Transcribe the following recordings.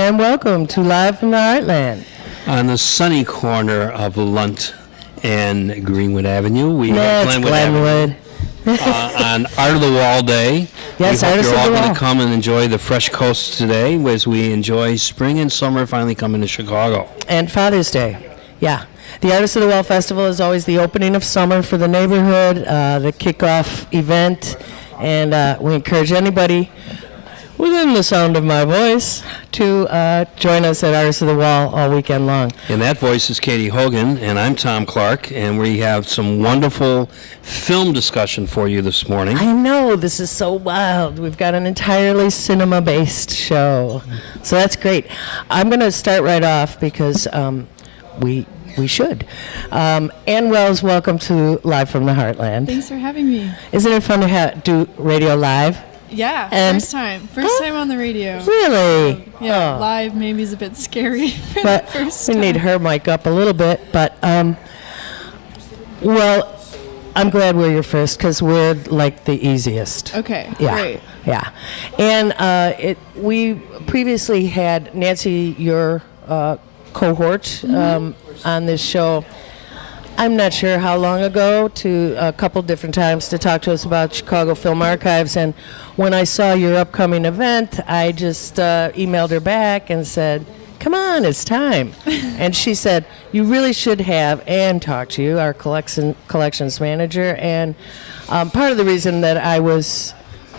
and welcome to Live from the Heartland. On the sunny corner of Lunt and Greenwood Avenue, we have Glenwood. On Art of the Wall Day. Yes, we hope Artists you're of all the going Wall. to come and enjoy the fresh coast today as we enjoy spring and summer finally coming to Chicago. And Father's Day. Yeah. The Artists of the Wall Festival is always the opening of summer for the neighborhood, the kickoff event, and we encourage anybody within the sound of my voice to join us at Artists of the Wall all weekend long. And that voice is Katie Hogan, and I'm Tom Clark, and we have some wonderful film discussion for you this morning. I know, this is so wild. We've got an entirely cinema-based show. So that's great. I'm going to start right off because we should. Ann Wells, welcome to Live from the Heartland. Thanks for having me. Isn't it fun to do radio live? Yeah, And- first time on the radio. Really? Yeah, Oh. live maybe is a bit scary for But the first we time. need her mic up a little bit. But, well, I'm glad we're your first because we're like the easiest. Okay, Yeah. great. Yeah. And we previously had Nancy, your cohort, on this show. I'm not sure how long ago, to a couple different times, to talk to us about Chicago Film Archives. And when I saw your upcoming event, I just emailed her back and said, come on, it's time. And she said, you really should have Ann talk to you, our collections manager. And part of the reason that I was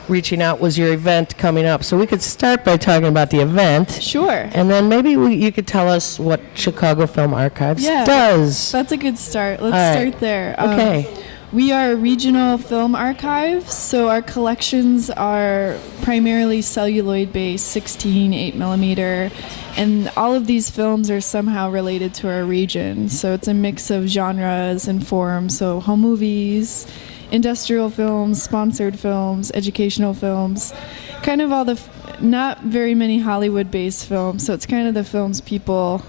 reaching out was your event coming up. So we could start by talking about the event. Sure. And then maybe you could tell us what Chicago Film Archives Yeah. does. That's a good start. Let's All right. start there. Okay. We are a regional film archive, so our collections are primarily celluloid-based, 16, 8mm, and all of these films are somehow related to our region. So it's a mix of genres and forms, so home movies, industrial films, sponsored films, educational films, kind of all the, not very many Hollywood-based films, so it's kind of the films people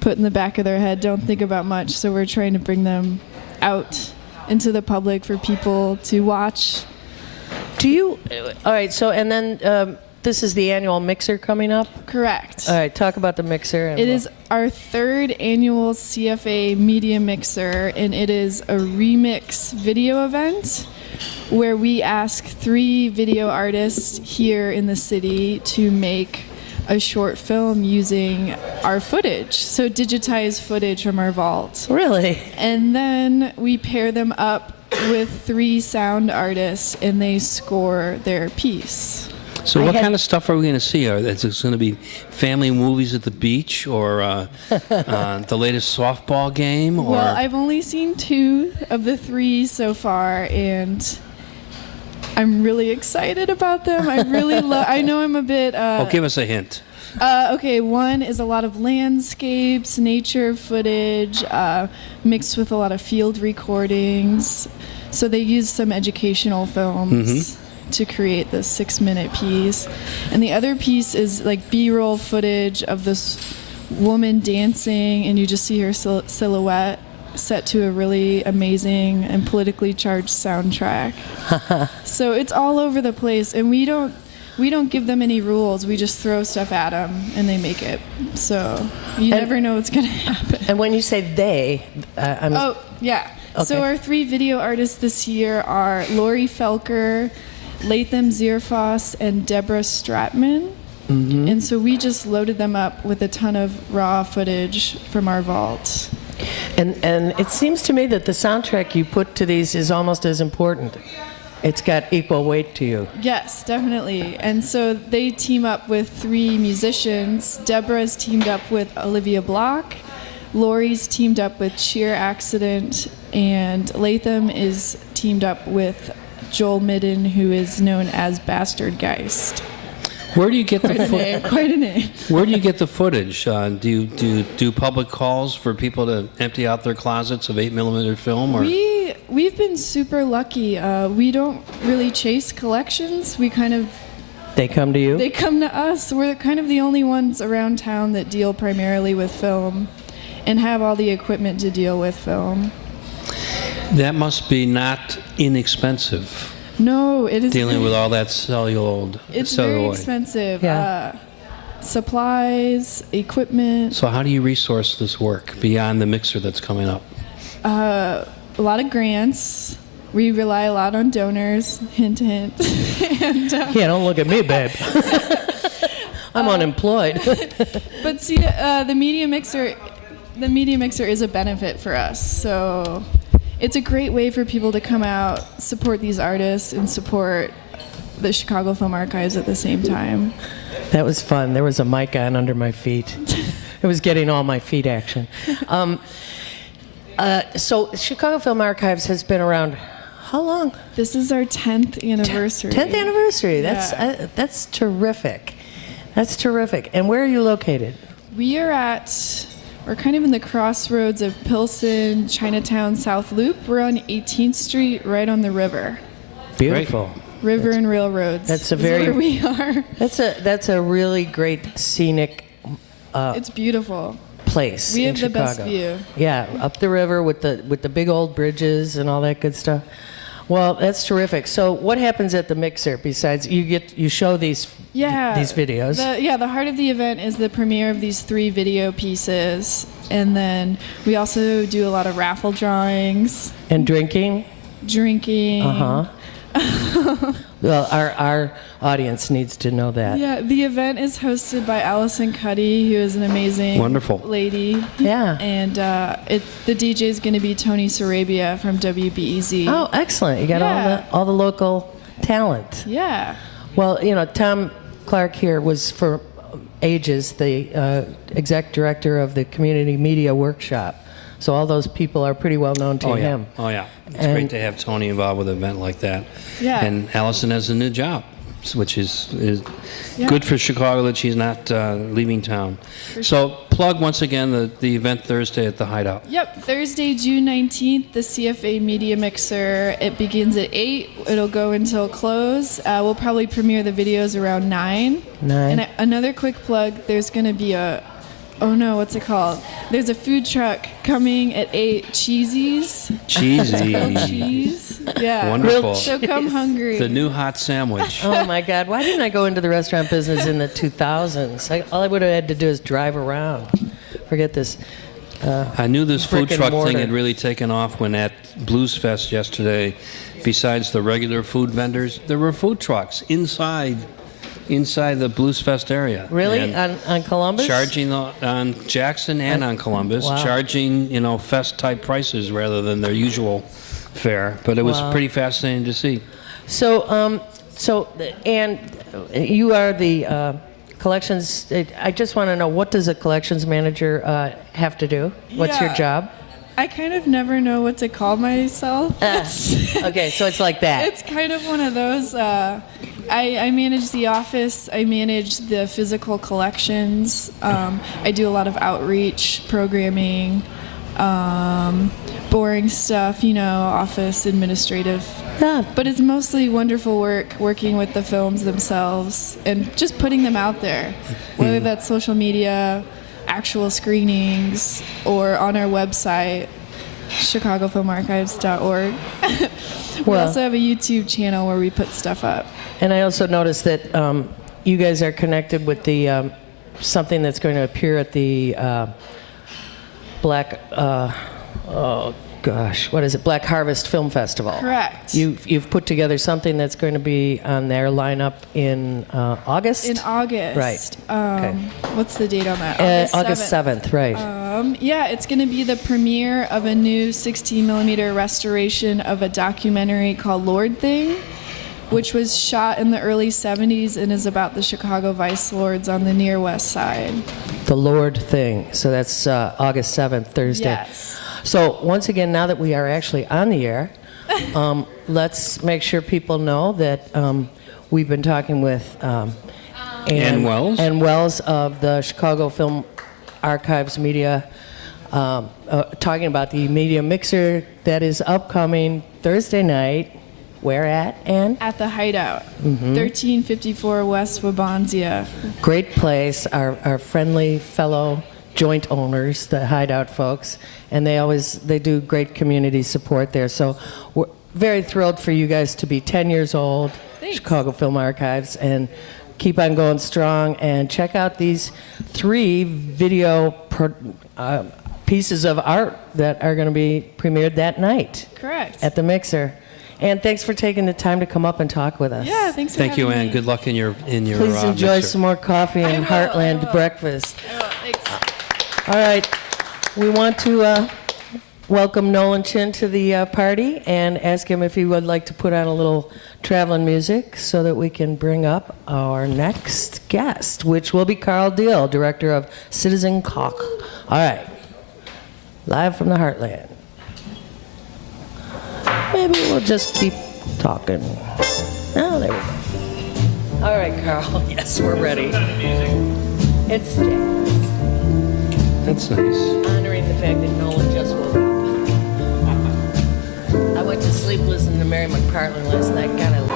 put in the back of their head, don't think about much, so we're trying to bring them out into the public for people to watch. All right, so, and then this is the annual mixer coming up. Correct. All right, talk about the mixer. And It is our third annual CFA Media Mixer, and it is a remix video event where we ask 3 video artists here in the city to make a short film using our footage, so digitized footage from our vault. Really? And then we pair them up with 3 sound artists, and they score their piece. So I what had- kind of stuff are we going to see? Is it going to be family movies at the beach, or the latest softball game? Or Well, I've only seen 2 of the 3 so far, and I'm really excited about them. I really love. I know I'm a bit. give us a hint. Okay, one is a lot of landscapes, nature footage, mixed with a lot of field recordings. So they use some educational films to create this 6-minute piece. And the other piece is like B-roll footage of this woman dancing, and you just see her silhouette set to a really amazing and politically charged soundtrack. So it's all over the place, and we don't give them any rules. We just throw stuff at them, and they make it. So you never know what's going to happen. And when you say they, I'm... Oh, yeah. Okay. So our 3 video artists this year are Lori Felker, Latham Zierfoss, and Deborah Stratman. And so we just loaded them up with a ton of raw footage from our vault. And it seems to me that the soundtrack you put to these is almost as important. It's got equal weight to you. Yes, definitely. And so they team up with 3 musicians. Deborah's teamed up with Olivia Block. Lori's teamed up with Sheer Accident. And Latham is teamed up with Joel Midden, who is known as Bastard Geist. Where do you get the Quite a name. Where do you get the footage? Do you do public calls for people to empty out their closets of 8mm film? Or We've been super lucky. We don't really chase collections. We kind of They come to you? They come to us. We're kind of the only ones around town that deal primarily with film and have all the equipment to deal with film. That must be not inexpensive, No, it is. dealing with all that celluloid. It's very expensive. Yeah. supplies, equipment, So how do you resource this work beyond the mixer that's coming up? a lot of grants. We rely a lot on donors, hint, hint. and, Yeah, don't look at me, babe. I'm unemployed. but see, the media mixer is a benefit for us. So it's a great way for people to come out, support these artists, and support the Chicago Film Archives at the same time. That was fun. There was a mic on under my feet. It was getting all my feet action. So Chicago Film Archives has been around how long? This is our 10th anniversary. 10th anniversary. Yeah. That's terrific. That's terrific. And where are you located? We're kind of in the crossroads of Pilsen, Chinatown, South Loop. We're on 18th Street, right on the river. Beautiful. River and railroads. That's a is very- where we are. That's a really great scenic It's beautiful. place. We in have the best Chicago. view. Yeah, up the river with the big old bridges and all that good stuff. Well, that's terrific. So, what happens at the mixer besides you show these videos? The heart of the event is the premiere of these 3 video pieces, and then we also do a lot of raffle drawings, And drinking? drinking. Well, our audience needs to know that. Yeah, the event is hosted by Allison Cuddy, who is an amazing Wonderful. lady. Yeah. And the DJ is going to be Tony Sarabia from WBEZ. Oh, excellent. You got Yeah. all the local talent. Yeah. Well, Tom Clark here was for ages the exec director of the Community Media Workshop. So all those people are pretty well known to Oh, yeah. him. Oh, yeah. It's And- great to have Tony involved with an event like that. Yeah. And Allison has a new job, which is Yeah. good for Chicago that she's not leaving town. So plug once again the event Thursday at the Hideout. Yep, Thursday, June 19th, the CFA Media Mixer. It begins at 8. It'll go until close. We'll probably premiere the videos around 9. 9. And another quick plug, there's going to be what's it called? There's a food truck coming at 8, Cheesies. Cheesy. Grilled cheese. Yeah. Wonderful. So come hungry. The new hot sandwich. Oh my God! Why didn't I go into the restaurant business in the 2000s? All I would have had to do is drive around. Forget this. I knew this food Brick and truck mortar. thing had really taken off when at Blues Fest yesterday, besides the regular food vendors, there were food trucks inside the Blues Fest area. Really? And On Columbus? charging on Jackson and on Columbus, Wow. charging fest-type prices rather than their usual fare. But it was Wow. pretty fascinating to see. So, and you are the collections. I just want to know, what does a collections manager have to do? What's your Yeah. job? I kind of never know what to call myself. Okay, so it's like that. It's kind of one of those. I manage the office. I manage the physical collections. I do a lot of outreach programming, boring stuff, office administrative. Yeah. But it's mostly wonderful work working with the films themselves and just putting them out there, whether that's social media, actual screenings, or on our website, chicagofilmarchives.org. We Well- also have a YouTube channel where we put stuff up. And I also noticed that you guys are connected with the something that's going to appear at the Black. What is it? Black Harvest Film Festival. Correct. You've put together something that's going to be on their lineup in August. In August. Right. Okay. What's the date on that? August 7th, right? Yeah, it's going to be the premiere of a new 16mm restoration of a documentary called Lord Thing, which was shot in the early 70s and is about the Chicago Vice Lords on the near west side. The Lord Thing. So that's August 7th, Thursday. Yes. So once again, now that we are actually on the air, let's make sure people know that we've been talking with Ann Wells. Ann Wells of the Chicago Film Archives Media, talking about the Media Mixer that is upcoming Thursday night. Where at, Ann? At the Hideout, Mm-hmm. 1354 West Wabansia. Great place. Our friendly fellow joint owners, the Hideout folks, and they do great community support there. So we're very thrilled for you guys to be 10 years old, Thanks. Chicago Film Archives, and keep on going strong. And check out these 3 video pieces of art that are going to be premiered that night Correct. at the Mixer. And thanks for taking the time to come up and talk with us. Yeah, thanks for Thank you, having Ann. me. Good luck in your Please enjoy mixer. some more coffee and I will, Heartland breakfast. Thanks. All right. We want to welcome Nolan Chin to the party and ask him if he would like to put on a little traveling music so that we can bring up our next guest, which will be Carl Deal, director of Citizen Koch. All right. Live from the Heartland. Maybe we'll just keep talking. Oh, there we go. All right, Carl. Yes, we're ready. It's jazz. That's nice. Honoring the fact that Nolan just woke up. I went to sleep listening to Mary McPartland last night. Kind of.